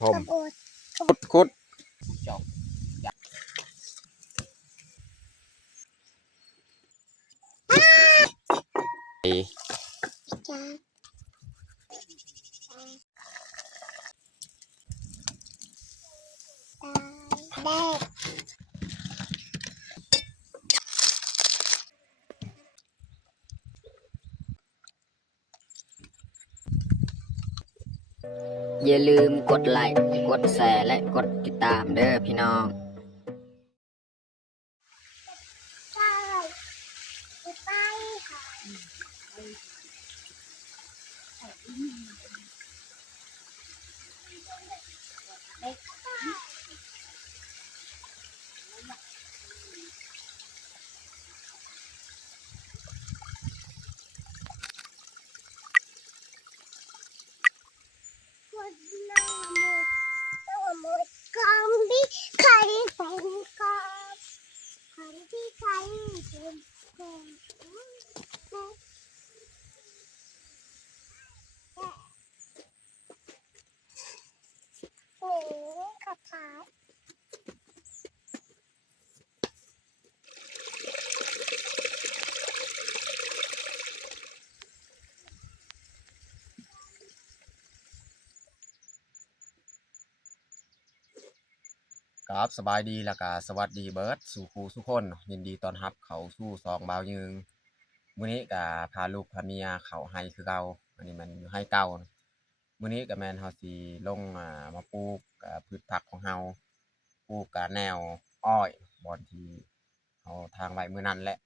ผมคุดอย่าลืมกดไลค์กดแชร์และกดติดตามเด้อพี่น้องครับสบายดีแล้วก็สวัสดีเบิร์ดสู่ครูสุคนยินดีต้อนรับเขาสู่ซองบ่าวยืงมื้อนี้ก็พาลูกพาเมียเข้าไร่คือเก่าอันนี้มันอยู่ไร่เก่ามื้อนี้ก็แม่นเฮาสิลงมาปลูกพืชผักของเฮาปลูกแนวอ้อยบ่อนที่เฮาทางไว้มื้อนั้นแหละ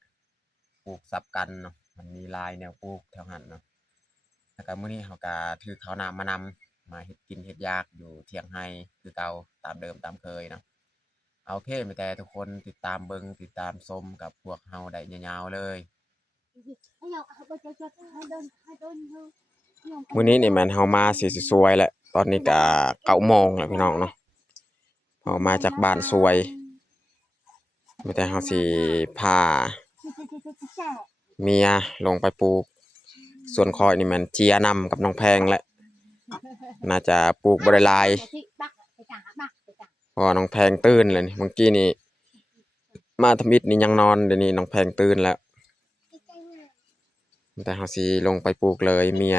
ปลูกสับกันเนาะมันมีหลายแนวปลูกแถวหั้นเนาะแล้วก็มื้อนี้เฮาก็ถือข้าวน้ามานำมาเฮ็ดกินเฮ็ดอยากอยู่เถียงไร่คือเก่าตามเดิมตามเคยเนาะ โอเคมีแต่ทุกคนติดตามเบิงติดตามชมกับพวกเฮาได้ยาวๆเลยมื้อนี้นี่แม่นเฮามาสิสวยแหละตอนนี้ก็9 โมงแล้วพี่น้องเนาะเฮามาจากบ้านสวยมีแต่เฮาสิพาเมียลงไปปลูกส่วนคอยนี่แม่นเจียนำกับน้องแพงแหละน่าจะปลูกบ่ได้หลายเพราะน้องแพงตื่นเลยนี่เมื่อกี้นี่มาทำอิฐนี่ยังนอนเดี๋ยวนี้น้องแพงตื่นแล้วแต่เฮาสิลงไปปลูกเลยเมีย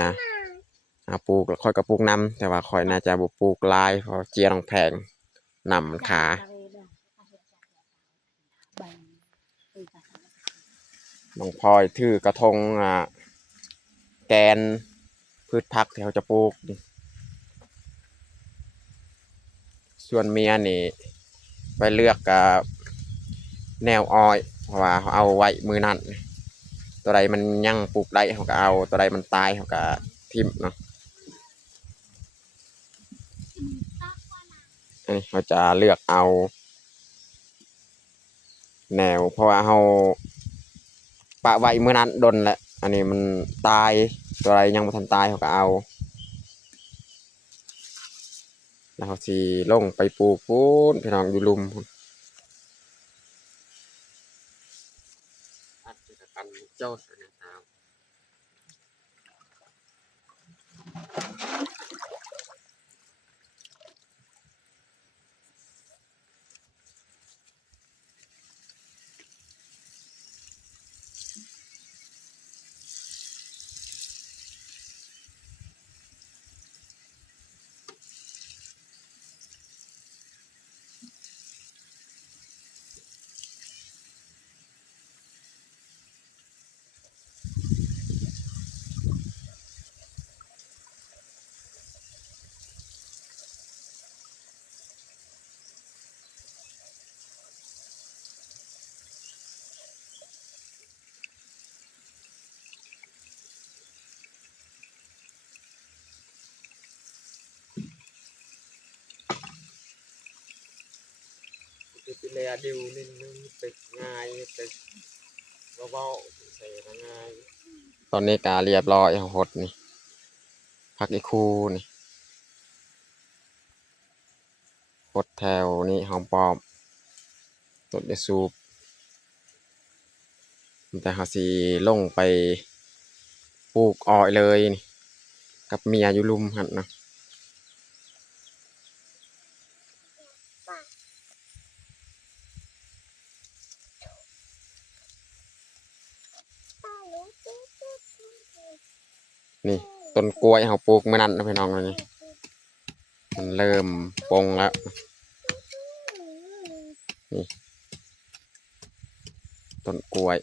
ปลูกแล้วค่อยก็ปลูกนำแต่ว่าค่อยน่าจะบ่ปลูกหลายเพราะเจียน้องแพงนำมันขาน้องพลอยถือกระทงแกนพืชผักที่เขาจะปลูกส่วนเมียนี่ไปเลือกแนวอ้อยเพราะว่าเขาเอาไว้มือนั่นตัวใดมันยังปลูกได้เขาก็เอาตัวใดมันตายเขาก็ทิ่มเนาะอันนี้เขาจะเลือกเอาแนวเพราะว่าเขาปะไว้มือนั้นดนแหละอันนี้มันตายตัวใดยังไม่ทันตายเขาก็เอาแล้วเขาสิลงไปปลูกพูนพี่น้องอยู่ลุมเจ้าเป็นเลยดิวนิดนึงเป็ดง่ายเป็ดเบาๆใส่ง่ายตอนนี้กาเรียบร้อยหดนี่พักอีกคู่นี่หดแถวนี่หอมปอมตดได้ซูปแต่เขาสีลงไป ปลูกอ้อยเลยนี่กับเมียอยู่ลุมหั่นนะนี่ต้นกล้วยเขาปลูกเมื่อนั้นนะพี่น้องเลยนี่มันเริ่มปงแล้วนี่ต้นกล้วย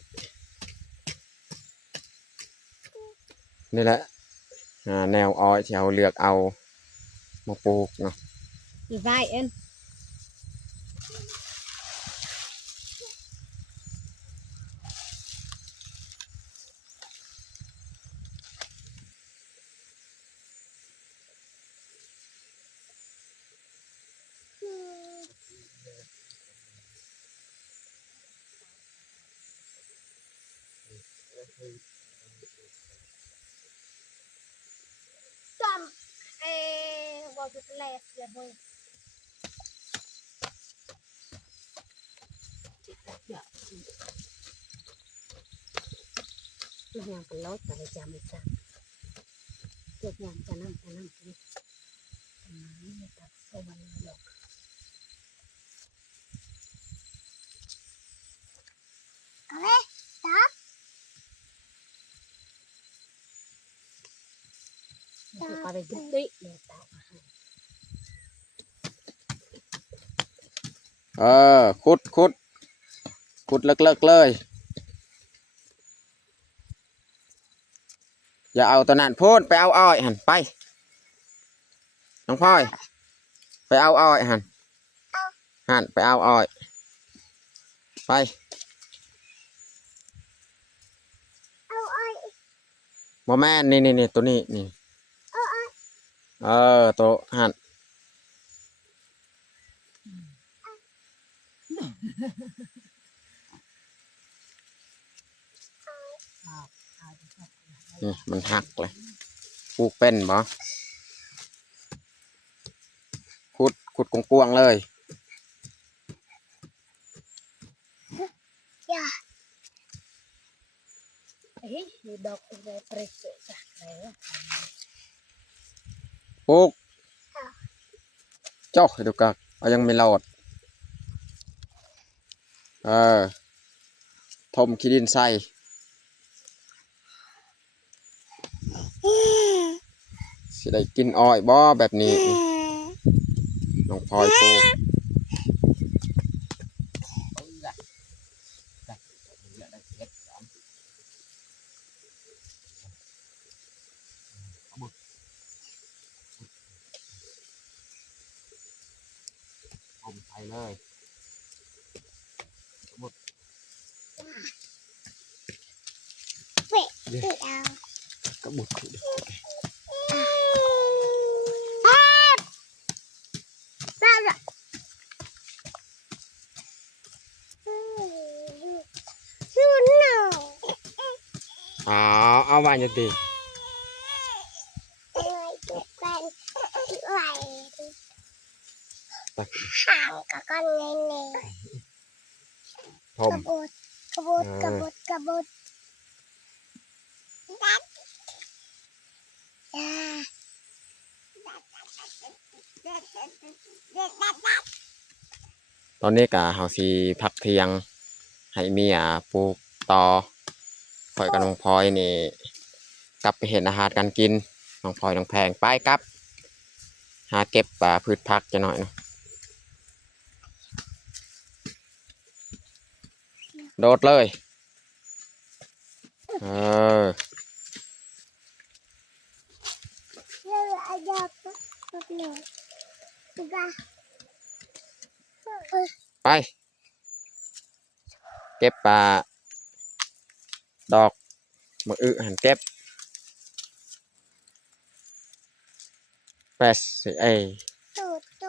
นี่แหละแนวอ้อยที่เราเลือกเอามาปลูกเนาะ vai em จำบอกจะแลกอย่าบ่อยมันยังเป็นรถแต่จำไม่จำเจ็บยังจะนั่งนี่ตัดโซมันหลอกอะไรตัดไปเป็นติ๊กเนี่ยตัดขุดเลิกเลยอย่าเอาตัวนั้นพูดไปเอาอ้อยหันไปน้องพลอยไปเอาอ้อยหันไปเอาอ้อยไปบ่แม่นนี่ตัวนี้นี่ตัวหันนี่มันหักเลยปลูกเป็นบ่ขุดกวางๆเลยเฮ้ยดอกอะไรเปรี้ยวจักเลยปลูกเจ้าเดี๋ยวกันเอายังไม่รอดทมขี้ดินใส่สิได้กินอ้อยบ่แบบนี้น้องพลอยปลูกทมใส่เลยกระบุดเอามาจะตีห่างกับก้อนเงินเองทม กระบุดตอนนี้กะเฮาสิพักเที่ยงให้เมียปลูกต่อคอยกับน้องพลอยนี่กลับไปเห็นอาหารการกินน้องพลอยน้องแพงไปครับหาเก็บพืชผักจะหน่อยเนาะโดดเลยเรื่องอะไรก็หนึ่งไปเก็บดอกมะอึหันเก็บแปดสิตูดน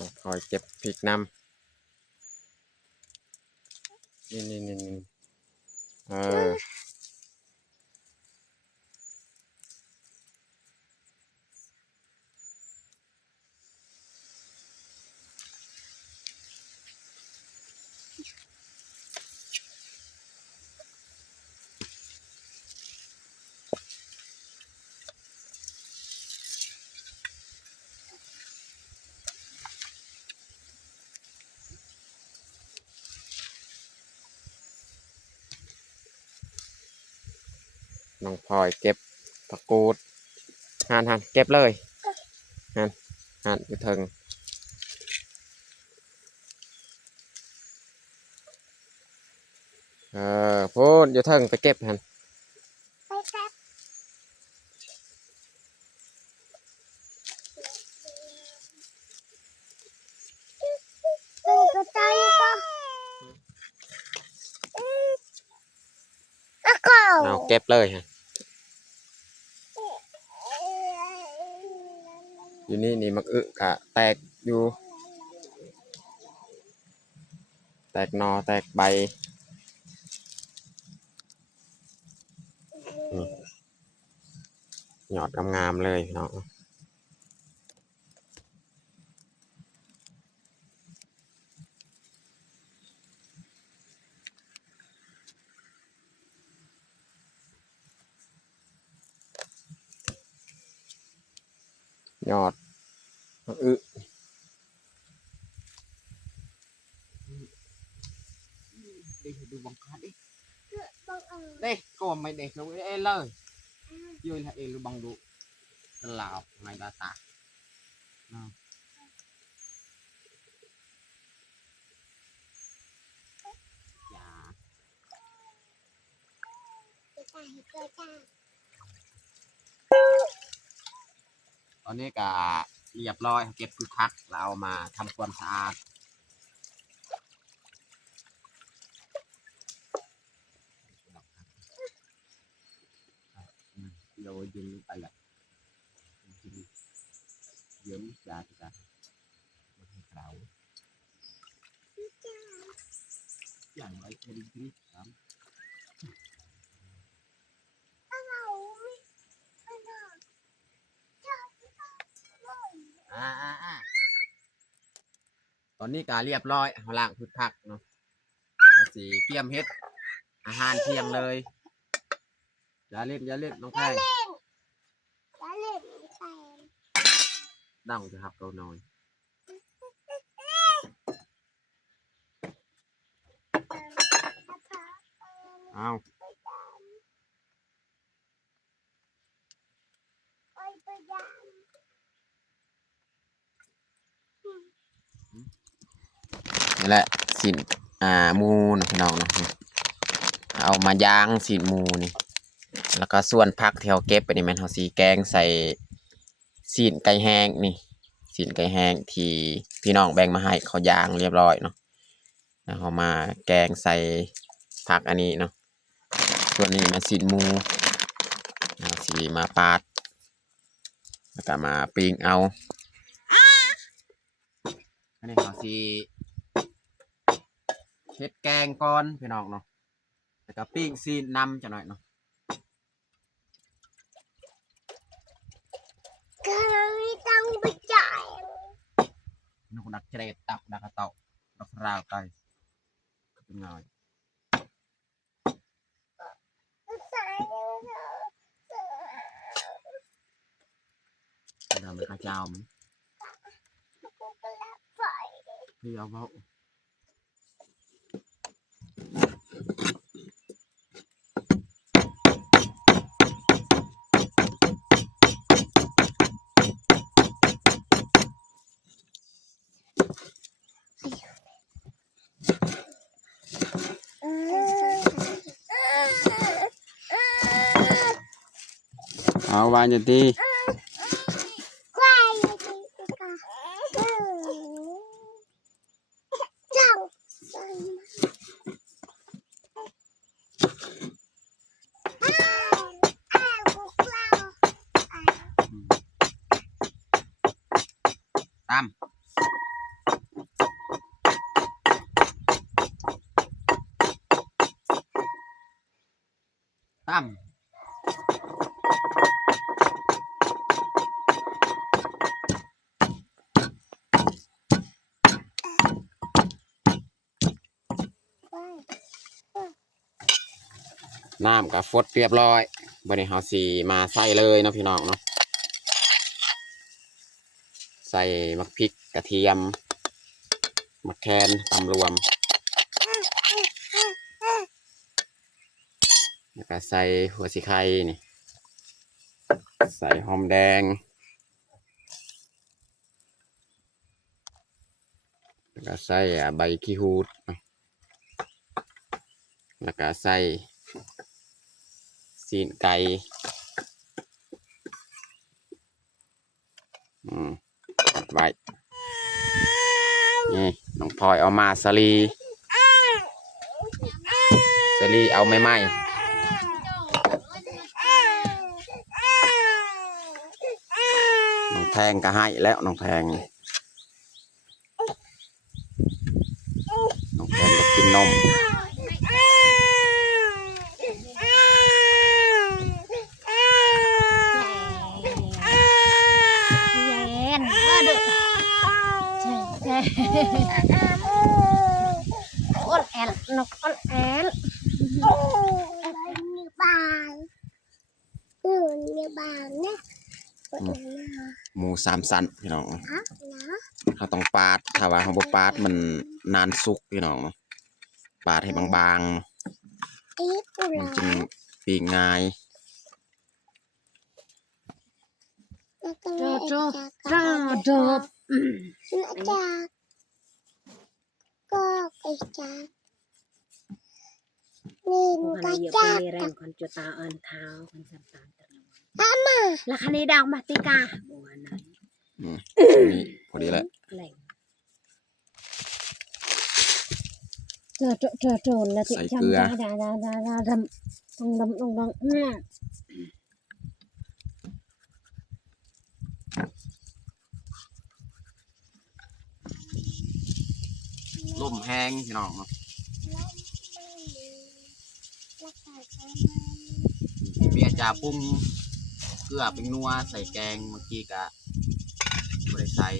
้องพลอยเก็บพริกน้ำนี่ น้องพลอยเก็บผักกูดหันเก็บเลยหันอยู่เทิงพูดอยู่เทิงไปเก็บหัน ไปแป๊บตึงกระจายก็เอาเก็บเลยฮะอยู่นี่มักอึกะแตกอยู่แตกหนอแตกใบหยอดงามๆเลยเนาะหยอดมักอึดูบังคับดิเด้ก็ไม่เด็กเราเอเลยยืนให้เอลูบังดูตลาดไงดาตาอย่าตอนนี้ก็เรียบร้อยเก็บคือพักเราเอามาทำความสะอาดเราดึงไปเลยเยิ้มยาจ้ะเราอย่างไรก็ดีที่ครับตอนนี้ก็เรียบร้อยล้างพืชผักเนาะสีเกี่ยมเฮ็ดอาหารเที่ยงเลยอย่าเล่นน้องแพงดังจะหับเราหน่อยเอานี่แหละสินมูนะพี่น้องเนาะเอามาย่างสินมูนี่แล้วก็ส่วนผักที่เราเก็บไปนี่แม่นเราสีแกงใส่สินไก่แห้งนี่สินไก่แห้งที่พี่น้องแบ่งมาให้เขาย่างเรียบร้อยเนาะแล้วเขามาแกงใส่ผักอันนี้เนาะส่วนนี้มันสินมูเราสีมาปาดแล้วก็มาปิ้งเอาอันนี้เขาสีเฮ็ดแกงก่อนพี่น้องเนาะแล้วก็ปิ้งซีนนำจะหน่อยเนาะก็ไม่ต้องไปจ่ายนกดักเจรตับดักกระเต่าดักราวไตเป็นไงเราไม่ข้าเจ้ามั้งพี่เอาเบาเอาวานจะดีตามน้ำกับฟดเรียบร้อยบัดนี้เราสีมาใส่เลยเนาะพี่น้องเนาะใส่มะพริกกระเทียมมะแคนตำรวม แล้วก็ใส่หัวสิไข่นี่ใส่หอมแดงแล้วก็ใส่ใบขี้หูดแล้วก็ใส่ซีนไก่ไว้นี่น้องพลอยเอามาสลีเอาไม่ไหมน้องแพงก็ให้แล้วน้องแพงจะกินนมอ้นแอนนกอ้นแอน มีบางมีบางเนี่ย หมูสามสันพี่น้อง ฮะนะ เขาต้องปาดถ้าว่าเขาบ่ปาดมันนานสุกพี่น้องปาดให้บาง อีก ๆ เหร มัน อ จึงปีกง่าย โจโจจากก็ไปจากนี่มันก็ Bukan จาก pengiran kon jutaan tahu kon sampan terlalu. มา Lah kan ini dah matika. Bukan. นี่พอดีแล้ว Leng. Jojo nanti Sai jam kưa. dah dam. Dong. ลมแห้งพี่น้องเบียร์จ่าปรุงเกลือเป็นนัวใส่แกงเมื่อกี้กะบ่ได้ใส่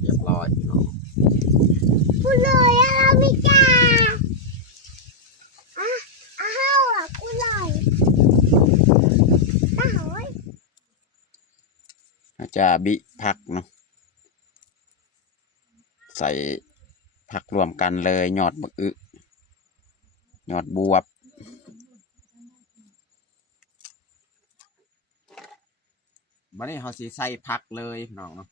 เรียบร้อยพี่น้อง กูเลยอะมิจ้าอ้าวกูเลยอ้าว อาจจะบิผักเนาะใส่ผักรวมกันเลยยอดบักอึยอดบวบบัดนี้เขาสิใส่ผักเลยพี่น้องเนาะ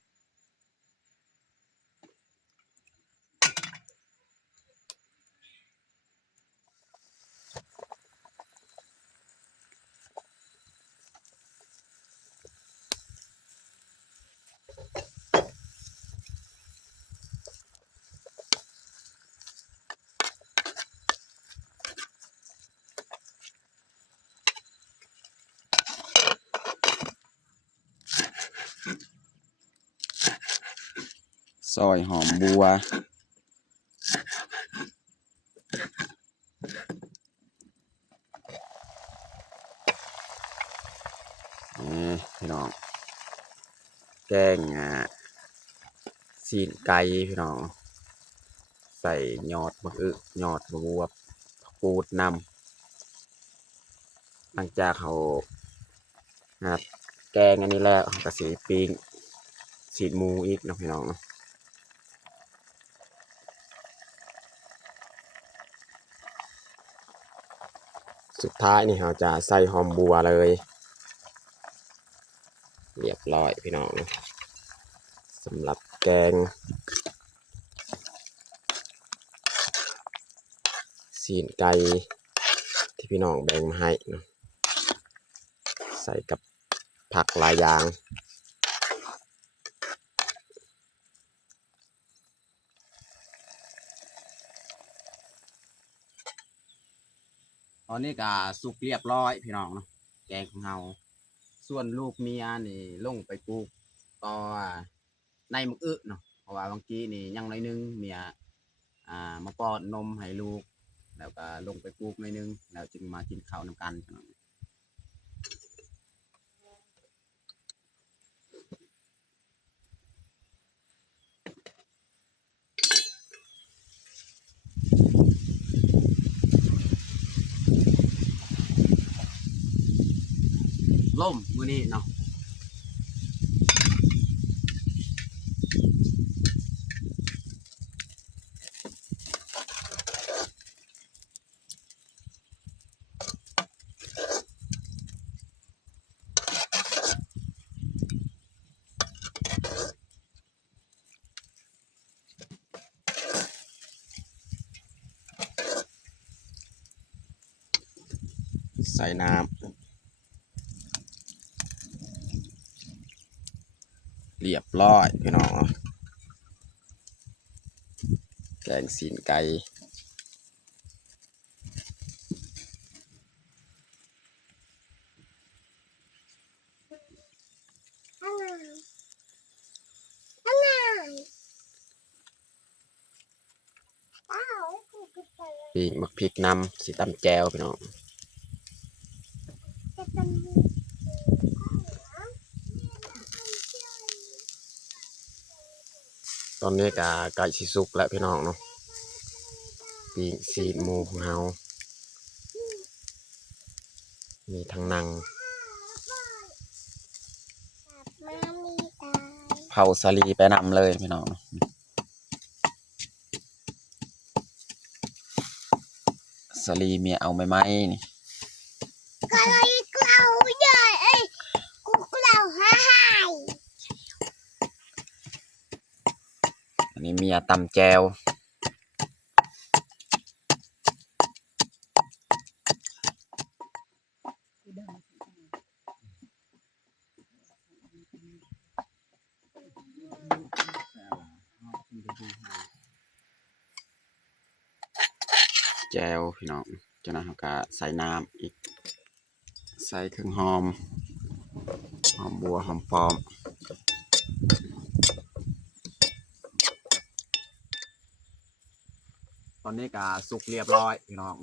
ซอยหอมบัวพี่น้องแกงซีนไก่พี่น้องใส่ยอดบักอึยอดบักบวบปูดนำหลังจากเขาแกงอันนี้แล้วเขาก็สีปิ้งสีหมูอีกนะพี่น้องสุดท้ายนี่เราจะใส่หอมบัวเลยเรียบร้อยพี่น้องสำหรับแกงซีนไก่ที่พี่น้องแบ่งมาให้นะใส่กับผักหลายอย่างตอนนี้ก็สุกเรียบร้อยพี่น้องเนาะแกงของเราส่วนลูกเมียนี่ลงไปปลูกต่อในมึกอึเนาะเพราะว่าบางทีนี่ยังน้อยนึงเมียมาป้อนนมให้ลูกแล้วก็ลงไปปลูกน้อยนึงแล้วจึงมากินข้าวนำกัน ล่มมื้อนี้เนาะใส่น้ำเรียบร้อยพี่น้องเนาะแกงซีนไก่ปีกมักพริกนำสีตำแจวพี่น้องตอนนี้ก็ไก่สิสุกแล้วพี่น้องเนาะปีกซีนหมูของเฮามีทั้งนังเผาสาลีไปนำเลยพี่น้องสาลีเมียเอาไหมนี่ ก็เลยกูเอาใหญ่เอ้ยกูเอาให้ อันนี้เมียตำแจวแจวพี่น้องจากนั้นเราก็ใส่น้ำอีกใส่เครื่องหอมบัวหอมปลอมตอนนี้ก็สุกเรียบร้อยพี่น้อง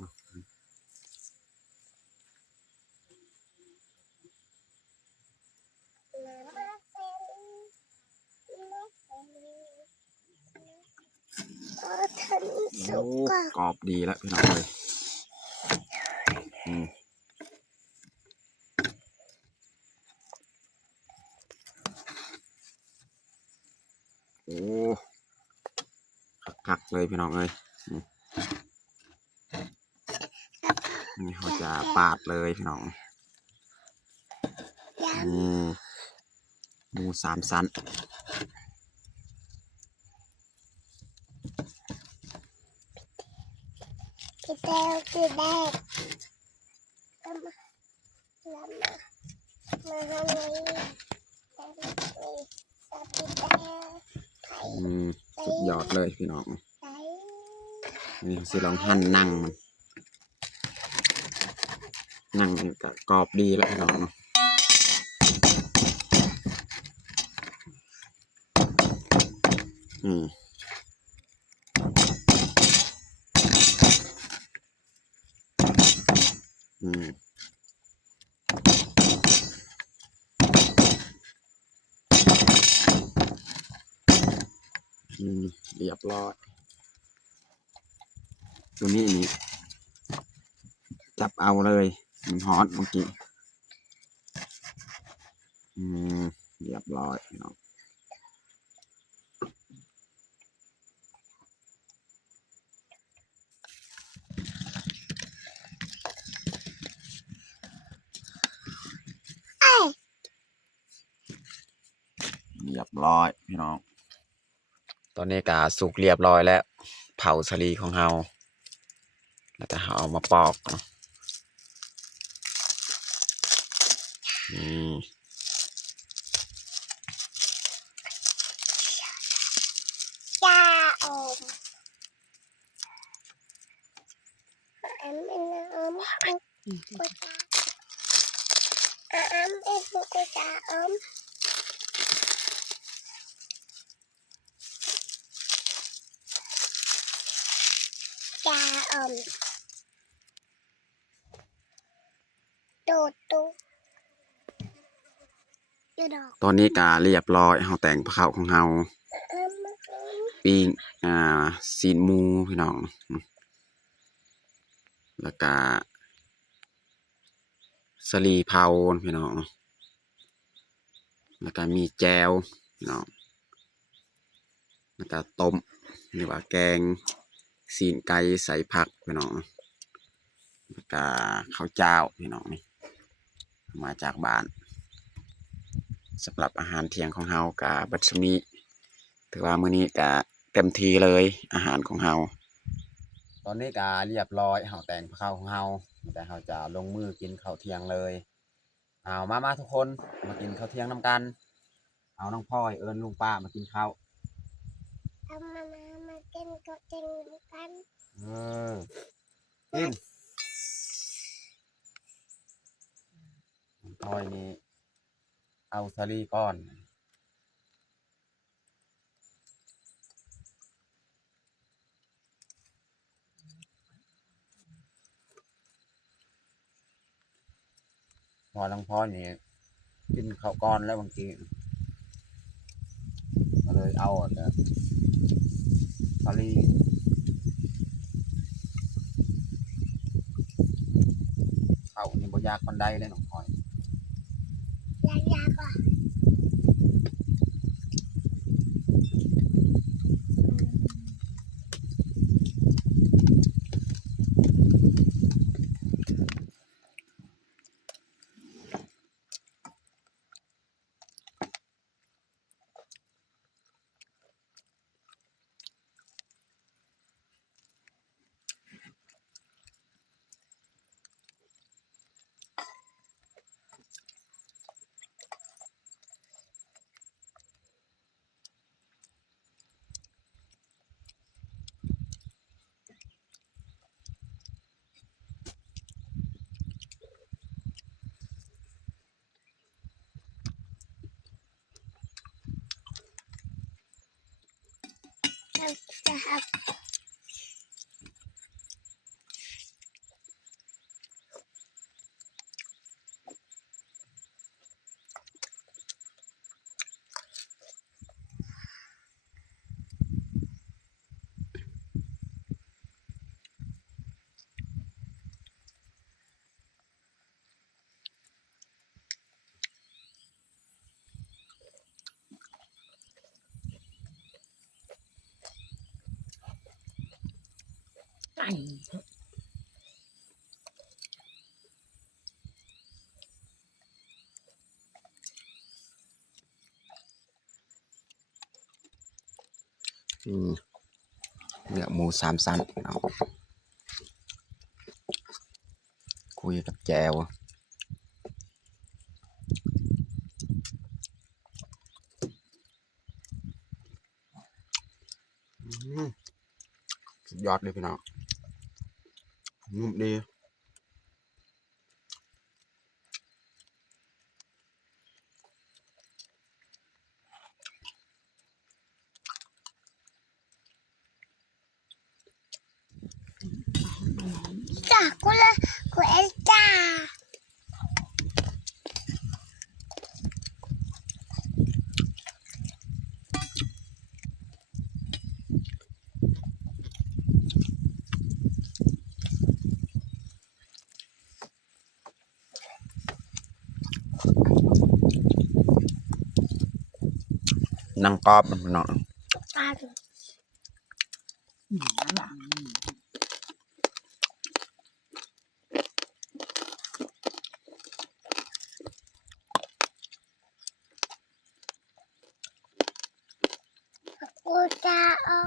โอ้กรอบดีแล้วพี่น้องเลยโอ้คักๆเลยพี่น้องเลยนี่เขาจะปาดเลยพี่น้องหมู3 ชั้นพี่เต้าคือแดกมาทำนี้สุดยอดเลยพี่น้องนี่สิลองหั่นนั่งมันก็กรอบดีแล้วพี่น้องเนาะเรียบร้อยตัวนี้นี่จับเอาเลยมันฮอตเมื่อกี้เรียบร้อยพี่น้องเรียบร้อยพี่น้องตอนนี้ก็สุกเรียบร้อยแล้วเผาสลีของเฮาแล้วจะเอามาปอกจ้าอมอันเป็นอมกูจ้าอันเป็นกูจ้าอมจ้าอมตูตอนนี้ก็เรียบร้อยเฮาแต่งข้าวของเฮาปิ้งซีนหมูพี่น้องแล้วก็สลีเผาพี่น้อง แล้วก็มีแจวเนาะแล้วก็ต้มหรือว่าแกงซีนไก่ใส่ผักพี่น้องแล้วก็ข้าวเจ้าพี่น้องนี่มาจากบ้านสำหรับอาหารเที่ยงของเฮากับบัดซุนี้ถือว่ามื้อนี้ก็เต็มทีเลยอาหารของเฮาตอนนี้ก็เรียบร้อยเฮาแต่งข้าวของเฮาแต่เฮาจะลงมือกินข้าวเที่ยงเลยเอามาทุกคนมากินข้าวเที่ยงนำกันเอาน้องพ่อยเอิ้นลุงป้ามากินข้าวเอามากินก็กินกัน เออกินน้องพ่อยนี่เอาสาลีก่อนพอน้องพ่อยนี่กินข้าวก้อนแล้วบางทีก็เลยเอาแต่สาลีข้าวนี่บ่ยากปานใดเลยน้องพ่อย ยาก่อน จะหัก เนื้อหมูสามชั้นเอาคุยกับแจวสุดยอดเลยพี่น้องนุ่มดี จ้ากูเลยกูเอลจ้านังกรอบมันพี่น้อง ตาดูกูจะเอา